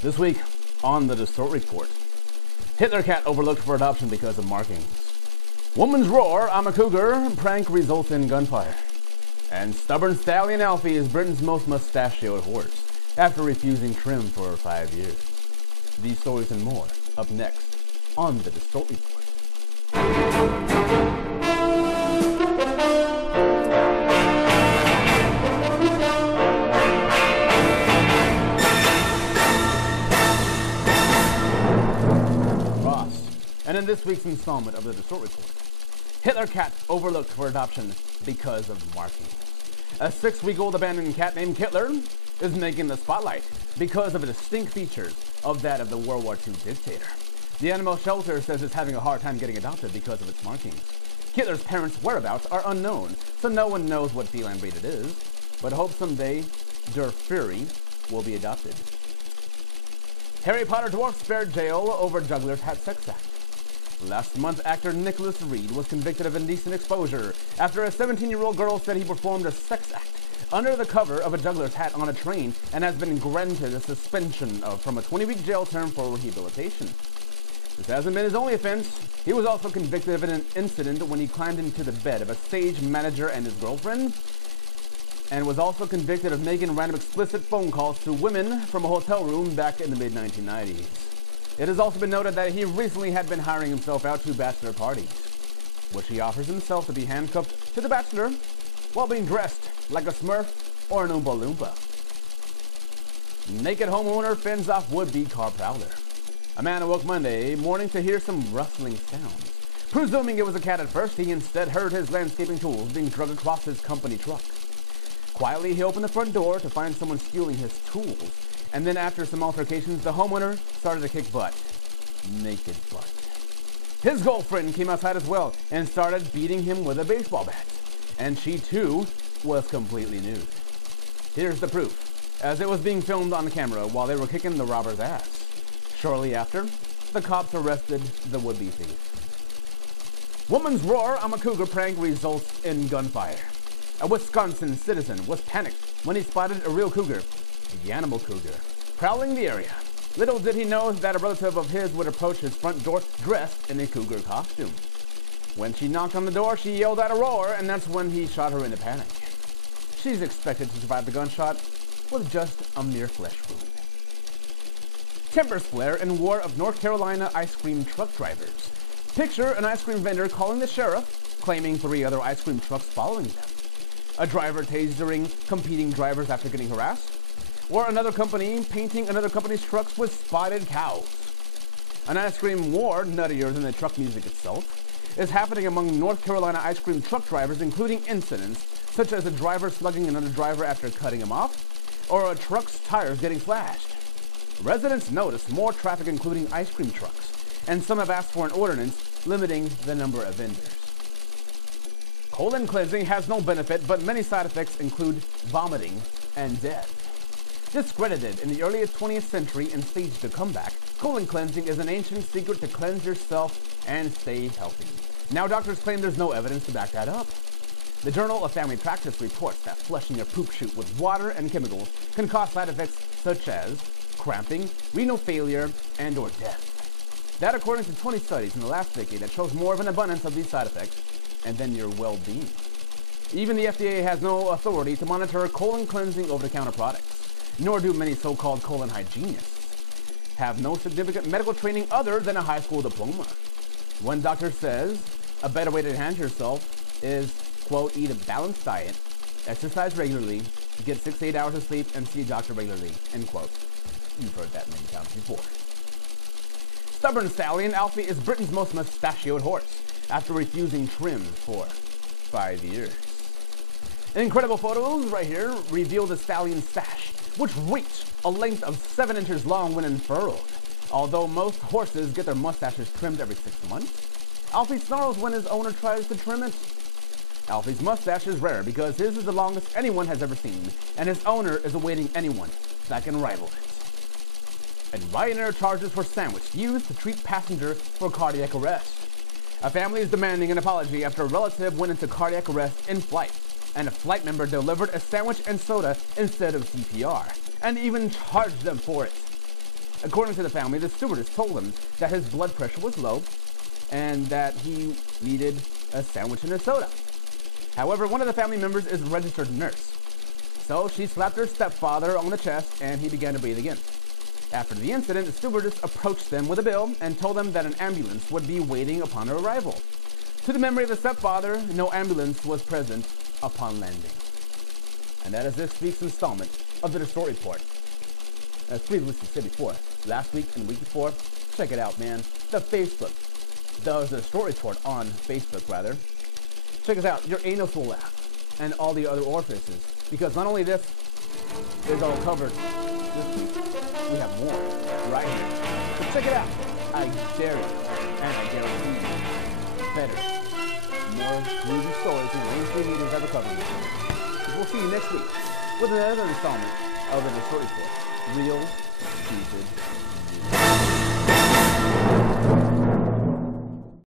This week on the Distort report, Hitler cat overlooked for adoption because of markings. Woman's roar, I'm a cougar, prank results in gunfire. And stubborn stallion Alfie is Britain's most mustachioed horse after refusing trim for 5 years. These stories and more up next on the Distort report. And in this week's installment of the Distort report, Hitler cat overlooked for adoption because of markings. A 6-week-old abandoned cat named Hitler is making the spotlight because of a distinct feature of that of the World War II dictator. The animal shelter says it's having a hard time getting adopted because of its markings. Hitler's parents' whereabouts are unknown, so no one knows what feline breed it is, but hope someday Dwarf will be adopted. Harry Potter Dwarf spared jail over juggler's hat sex act. Last month, actor Nicholas Reed was convicted of indecent exposure after a 17-year-old girl said he performed a sex act under the cover of a juggler's hat on a train and has been granted a suspension from a 20-week jail term for rehabilitation. This hasn't been his only offense. He was also convicted of an incident when he climbed into the bed of a stage manager and his girlfriend, and was also convicted of making random explicit phone calls to women from a hotel room back in the mid-1990s. It has also been noted that he recently had been hiring himself out to bachelor parties, which he offers himself to be handcuffed to the bachelor while being dressed like a Smurf or an Oompa Loompa. Naked homeowner fends off would-be car prowler. A man awoke Monday morning to hear some rustling sounds. Presuming it was a cat at first, he instead heard his landscaping tools being dragged across his company truck. Quietly, he opened the front door to find someone stealing his tools. And then after some altercations, the homeowner started to kick butt. Naked butt. His girlfriend came outside as well and started beating him with a baseball bat. And she too was completely nude. Here's the proof, as it was being filmed on camera while they were kicking the robber's ass. Shortly after, the cops arrested the would-be thief. Woman's roar, I'm a cougar prank results in gunfire. A Wisconsin citizen was panicked when he spotted a real cougar, the animal cougar, prowling the area. Little did he know that a relative of his would approach his front door dressed in a cougar costume. When she knocked on the door, she yelled out a roar, and that's when he shot her into panic. She's expected to survive the gunshot with just a mere flesh wound. Tempers flare in war of North Carolina ice cream truck drivers. Picture an ice cream vendor calling the sheriff, claiming 3 other ice cream trucks following them. A driver tasering competing drivers after getting harassed. Or another company painting another company's trucks with spotted cows. An ice cream war, nuttier than the truck music itself, is happening among North Carolina ice cream truck drivers, including incidents such as a driver slugging another driver after cutting him off, or a truck's tires getting slashed. Residents notice more traffic including ice cream trucks, and some have asked for an ordinance limiting the number of vendors. Colon cleansing has no benefit, but many side effects include vomiting and death. Discredited in the early 20th century and staged a comeback, colon cleansing is an ancient secret to cleanse yourself and stay healthy. Now doctors claim there's no evidence to back that up. The Journal of Family Practice reports that flushing a poop chute with water and chemicals can cause side effects such as cramping, renal failure, and or death. That according to 20 studies in the last decade that shows more of an abundance of these side effects and then your well-being. Even the FDA has no authority to monitor colon cleansing over-the-counter products. Nor do many so-called colon hygienists have no significant medical training other than a high school diploma. One doctor says a better way to handle yourself is, quote, eat a balanced diet, exercise regularly, get 6 to 8 hours of sleep, and see a doctor regularly, end quote. You've heard that many times before. Stubborn stallion Alfie is Britain's most mustachioed horse after refusing trim for 5 years. Incredible photos right here reveal the stallion's sash, which reached a length of 7 inches long when unfurled. Although most horses get their mustaches trimmed every 6 months, Alfie snarls when his owner tries to trim it. Alfie's mustache is rare because his is the longest anyone has ever seen, and his owner is awaiting anyone that can rival it. And Ryanair charges for sandwich used to treat passenger for cardiac arrest. A family is demanding an apology after a relative went into cardiac arrest in flight, and a flight member delivered a sandwich and soda instead of CPR, and even charged them for it. According to the family, the stewardess told him that his blood pressure was low and that he needed a sandwich and a soda. However, one of the family members is a registered nurse. So she slapped her stepfather on the chest and he began to breathe again. After the incident, the stewardess approached them with a bill and told them that an ambulance would be waiting upon her arrival. To the memory of the stepfather, no ambulance was present upon landing. And that is this week's installment of the Distort Report. As previously said before, last week and the week before, check it out, man. The Distort Report on Facebook, rather. Check us out, your anus will laugh, and all the other orifices. Because not only this is all covered this week, we have more right here. So check it out. I dare you, and I guarantee you, better, more groovy stories than mainstream media's ever covered. We'll see you next week with another installment of the Distort Report. Real, stupid news.